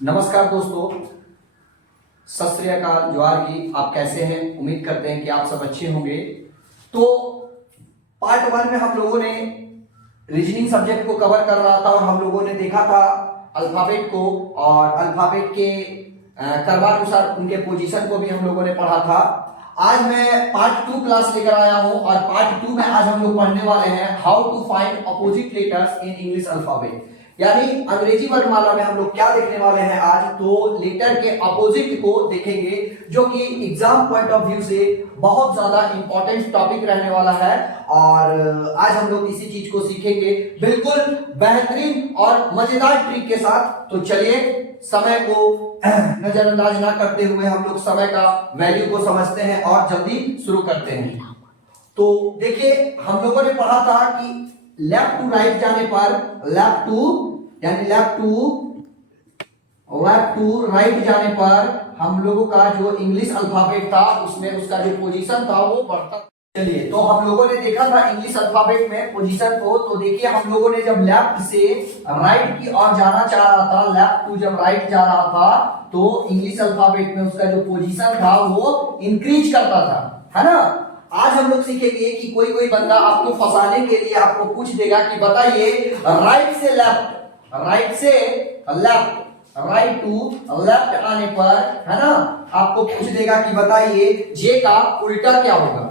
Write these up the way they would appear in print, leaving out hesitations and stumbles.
नमस्कार दोस्तों, सत श्री अकाल, जोहार की। आप कैसे हैं? उम्मीद करते हैं कि आप सब अच्छे होंगे। तो पार्ट 1 में हम लोगों ने रीजनिंग सब्जेक्ट को कवर कर रहा था और हम लोगों ने देखा था अल्फाबेट को, और अल्फाबेट के क्रमानुसार उनके पोजीशन को भी हम लोगों ने पढ़ा था। आज मैं पार्ट 2 क्लास लेकर आया हूं और पार्ट 2 में आज हम लोग पढ़ने वाले हैं how to find opposite letters in English alphabet. यानी अंग्रेजी वर्णमाला में हम लोग क्या देखने वाले हैं आज, तो लेटर के अपोजिट को देखेंगे, जो कि एग्जाम पॉइंट ऑफ व्यू से बहुत ज्यादा इंपॉर्टेंट टॉपिक रहने वाला है। और आज हम लोग इसी चीज को सीखेंगे बिल्कुल बेहतरीन और मजेदार ट्रिक के साथ। तो चलिए, समय को नजरअंदाज ना करते हुए हम लोग समय का वैल्यू को समझते हैं और जल्दी शुरू करते हैं। तो देखिए, हम लोगों ने पढ़ा था कि लेफ्ट टू राइट जाने पर लेफ्ट टू राइट जाने पर हम लोगों का जो इंग्लिश अल्फाबेट था उसमें उसका जो पोजीशन था वो बढ़ता। चलिए, तो हम लोगों ने देखा था इंग्लिश अल्फाबेट में पोजीशन को। तो देखिए, हम लोगों ने जब लेफ्ट से राइट की ओर जाना चाह रहा था, लेफ्ट टू जब राइट जा रहा था, तो इंग्लिश अल्फाबेट में उसका जो पोजीशन था वो इंक्रीज करता था, है ना। आज हम लोग सीखेंगे कि कोई बंदा आपको फंसाने के लिए आपको पूछ देगा कि बताइए राइट से लेफ्ट, राइट टू लेफ्ट आने पर, है ना, आपको पूछ देगा कि बताइए जे का उल्टा क्या होगा।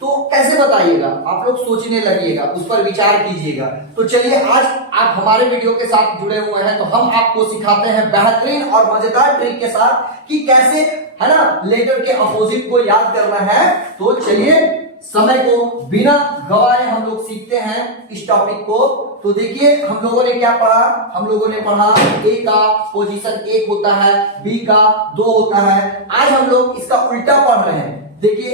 तो कैसे बताइएगा? आप लोग सोचने लगिएगा, उस पर विचार कीजिएगा। तो चलिए, आज आप हमारे वीडियो के साथ जुड़े हुए हैं तो हम आपको सिखाते हैं बेहतरीन और मजेदार ट्रिक के साथ कि कैसे, है ना, लेटर के अपोजिट को याद करना है। तो चलिए, समय को बिना गवाए हम लोग सीखते हैं इस टॉपिक को। तो देखिए, हम लोगों ने क्या पढ़ा? हम लोगों ने पढ़ा ए का पोजीशन 1 होता है, बी का 2 होता है। आज हम लोग इसका उल्टा पढ़ रहे हैं। देखिए,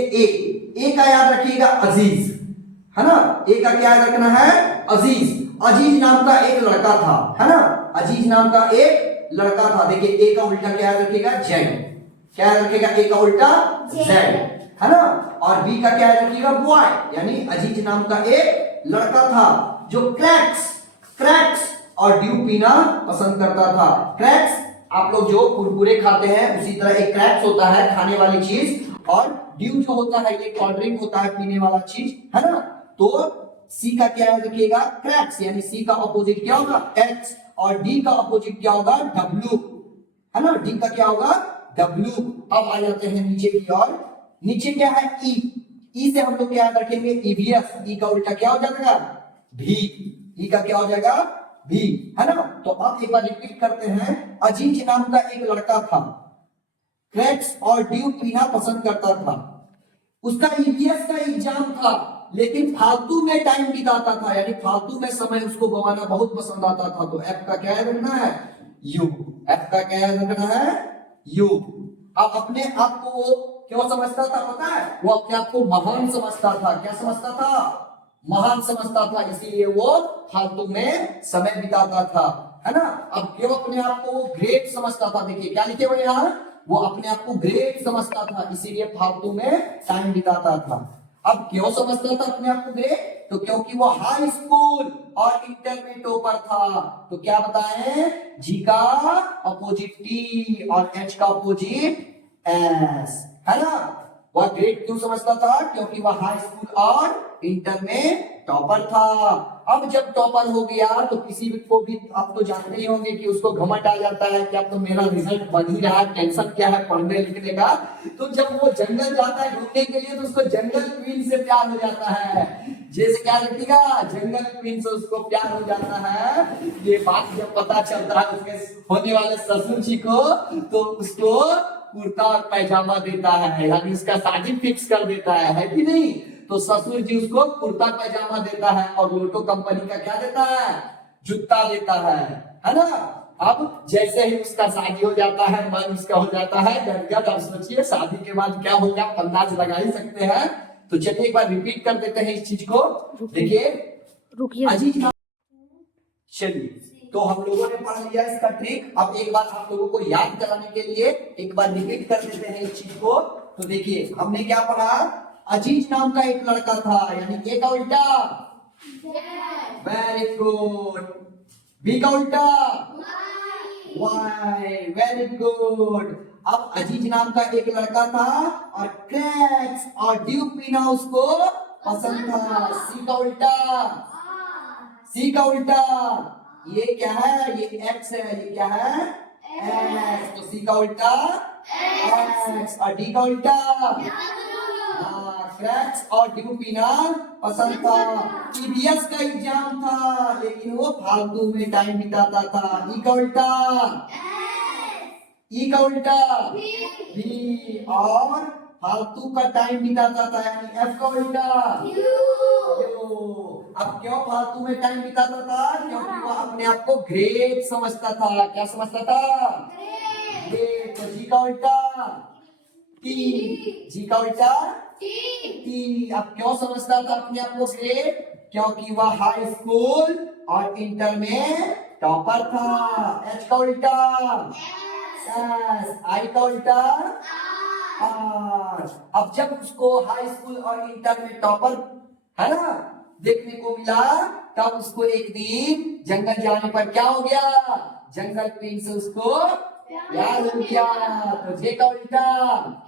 ए का याद रखिएगा अजीज, है ना। ए का क्या याद रखना है? अजीज नाम का एक लड़का था, है ना। अजीज नाम का एक लड़का था। देखिए, ए का उल्टा क्या याद रखिएगा? जेड। क्या याद रखिएगा? ए का उल्टा जेड, है ना। और बी का क्या याद रखिएगा? बॉय। यानी अजीज नाम का एक लड़का था जो क्रैक्स और ड्यू पीना पसंद करता था। क्रैक्स, आप लोग जो कुरकुरे खाते हैं उसी तरह एक क्रैक्स होता है खाने वाली चीज, और ड्यू जो होता है ये कोल्ड ड्रिंक होता है पीने वाला चीज, है ना। तो सी का क्या याद रखिएगा? क्रैक्स। यानी सी का ऑपोजिट क्या होगा? एक्स। और डी का ऑपोजिट क्या होगा? डब्ल्यू, है ना। डी का क्या होगा? डब्ल्यू। अब आ जाते हैं नीचे की ओर। नीचे क्या है? ई से हम लोग क्या याद रखेंगे? ईवीएस। ई का उल्टा क्या हो जाएगा? भी। ई का क्या हो जाएगा? भी, है ना। तो अब एक बार रिपीट करते हैं। अजीज नाम का एक लड़का था, क्रैक्स और ड्यू पीना पसंद करता था। उसका ईवीएस का एग्जाम था, लेकिन फालतू में टाइम बिताता था, यानी फालतू में समय उसको गंवाना बहुत पसंद आता था। तो एफ का क्या याद रखना है? यू। एफ का क्या याद रखना है? यू। अब अपने आप को वो क्यों समझता था पता है? वो अपने आप को महान समझता था। क्या समझता था? महान समझता था, इसीलिए वो फालतू में समय बिताता था, है ना। अब क्यों अपने आप को ग्रेट समझता था? देखिए क्या लिखे हुए यहाँ, वो अपने आप को ग्रेट समझता था, इसीलिए फालतू में टाइम बिताता था। अब क्यों समझता था अपने आप को ग्रेट? तो क्योंकि वो हाई स्कूल और इंटर में टॉपर था। तो क्या बताएं? जी का अपोजिट टी और एच का अपोजिट एस, है ना। वह ग्रेट क्यों समझता था? क्योंकि वह हाई स्कूल और इंटर में टॉपर था। अब जब टॉपर हो गया तो किसी को भी, आप तो जानते ही होंगे कि उसको घमंड आ जाता है कि अब तो मेरा रिजल्ट बन ही रहा है, टेंशन क्या है पढ़ने लिखने का। तो जब वो जंगल जाता है घूमने के लिए तो उसको जंगल क्वीन से प्यार हो जाता है। जैसे क्या देखिएगा, जंगल क्वीन से उसको प्यार हो जाता है। ये बात जब पता चलता है उसके होने वाले ससुर जी को, तो उसको कुर्ता और पैजामा देता है, यानी उसका शादी फिक्स कर देता है कि नहीं। तो ससुर जी उसको कुर्ता पैजामा देता है और लोटो कंपनी का क्या देता है? जूता देता है ना। अब जैसे ही उसका शादी हो जाता है, मन उसका हो जाता है गदगद। अब सोचिए शादी के बाद क्या होगा, अंदाज लगा ही सकते हैं। तो चलिए एक बार रिपीट कर देते हैं इस चीज को। देखिए, अजीज, चलिए, तो हम लोगों ने पढ़ लिया इसका ट्रिक। अब एक बार आप लोगों को याद कराने के लिए एक बार रिपीट कर देते हैं इस चीज को। तो देखिए, हमने क्या पढ़ा? अजीज नाम का एक लड़का था, यानी ए का उल्टा वेरी गुड, बी का उल्टा वाई, वेरी गुड। अब अजीज नाम का एक लड़का था और क्रैक्स और ड्यूपिना उसको पसंद था। सी का उल्टा, सी का उल्टा, ये क्या है? ये एक्स है। ये क्या है? एक्स। तो सी का उल्टा एक्स और डी का उल्टा। क्रैक्स और ड्यूपिना पसंद था। ईबीएस का एग्जाम था लेकिन वो फालतू में टाइम बिताता था। ई का उल्टा, ई का उल्टा बी, और फालतू का टाइम बिताता था यानी एफ का उल्टा यू। अब क्यों फालतू में टाइम बिताता था? क्योंकि वो अपने आप को ग्रेट समझता था। क्या समझता था? ग्रेट। तो जी का उल्टा टी, जी का उल्टा टी। अब क्यों समझता था अपने आप को ग्रेट? क्योंकि वह हाई स्कूल और इंटर में टॉपर था। एच का उल्टा एस, आई का उल्टा आर। अब जब उसको हाई स्कूल और इंटर में टॉपर है ना देखने को मिला, तब उसको एक दिन जंगल जाने पर क्या हो गया? जंगल पेन से उसको प्यार हो गया। तो जे का उल्टा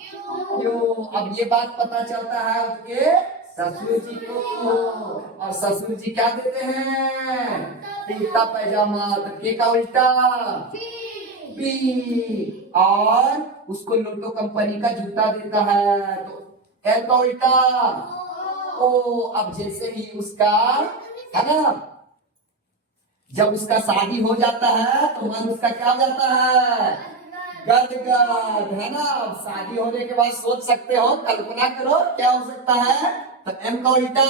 क्यों। अब ये बात पता चलता है उसके ससुर जी को, और ससुर जी क्या देते हैं? कुर्ता पैजामा। तो के का उल्टा बी, और उसको लोटो कंपनी का जूता देता है। तो एल का उल्टा ओ। अब जैसे ही उसका है ना, जब उसका शादी हो जाता है तो मन उसका क्या हो जाता है? गदगद, है ना। शादी होने के बाद सोच सकते हो, कल्पना करो क्या हो सकता है? तो एम का उल्टा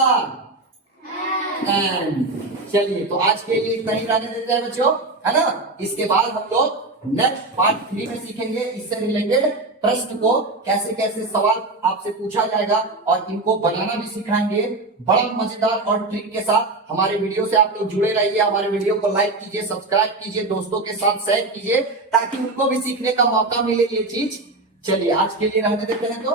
एन। चलिए तो आज के लिए इतना ही रहने देते हैं बच्चों, है ना। इसके बाद हम लोग नेक्स्ट पार्ट 3 में सीखेंगे इससे रिलेटेड प्रश्न को कैसे कैसे सवाल आपसे पूछा जाएगा और इनको बनाना भी सिखाएंगे बड़ा मजेदार और ट्रिक के साथ। हमारे वीडियो से आप लोग जुड़े रहिए, हमारे वीडियो को लाइक कीजिए, सब्सक्राइब कीजिए, दोस्तों के साथ शेयर कीजिए ताकि उनको भी सीखने का मौका मिले ये चीज। चलिए आज के लिए रहने देते हैं तो